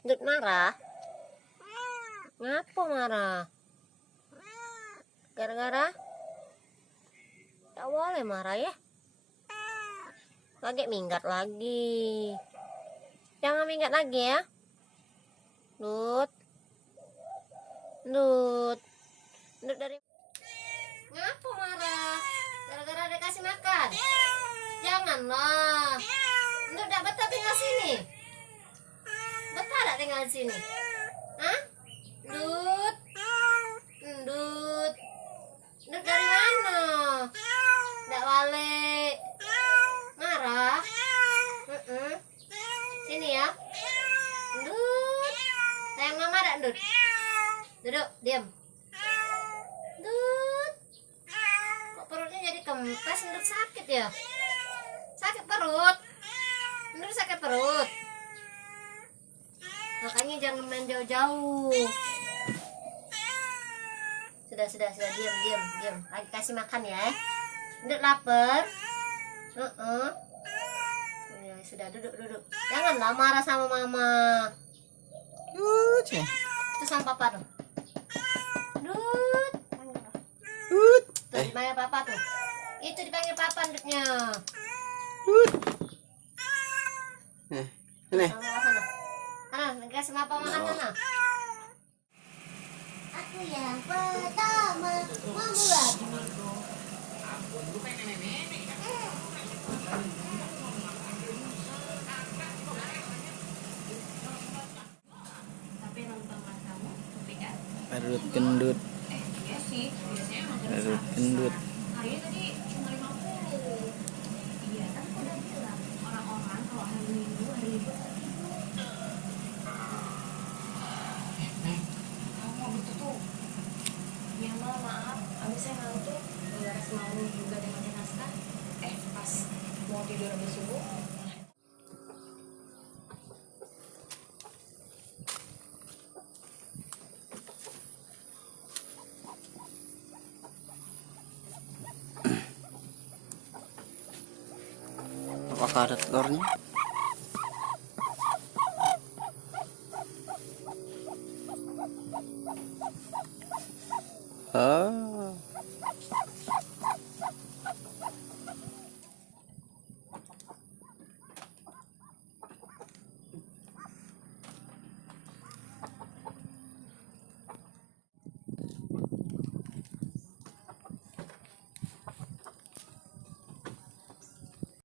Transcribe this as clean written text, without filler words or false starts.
Ndut marah? Ngapa marah? Gara-gara? Tak boleh marah ya. Lagi minggat lagi. Jangan minggat lagi ya. Ndut. Ndut. Ndut dari... Ngapa marah? Gara-gara ada kasih makan? Janganlah. Ndut tak betah tinggal sini. Betah tak tinggal sini? Hah? Ndut. Ndut. Ndut dari mana? Nggak balik. Marah? Sini ya. Ndut. Sayang mama tak, Ndut? Duduk, diam. Ndut. Kok perutnya jadi kempes? Ndut sakit ya? Sakit perut? Ndut sakit perut? Makanya jangan main jauh-jauh. Sudah, diam. Lagi kasih makan ya. Ndut lapar? Ya, sudah, duduk. Janganlah marah sama mama. Itu sama papa tuh. Ndut. Tuh, dipanggil papa tuh. Itu dipanggil papa Ndutnya. Sana, kasih papa makan sana. Aku yang pertama membuat. Parut gendut. Parut gendut. Harganya tadi cuma 50. Iya, tapi aku udah bilang orang-orang kalau hari Minggu mau gitu tuh. Ya maaf, abis saya ngantuk, beres mau juga dengan naskah. Pas mau tidur habis subuh. Apakah ada telurnya?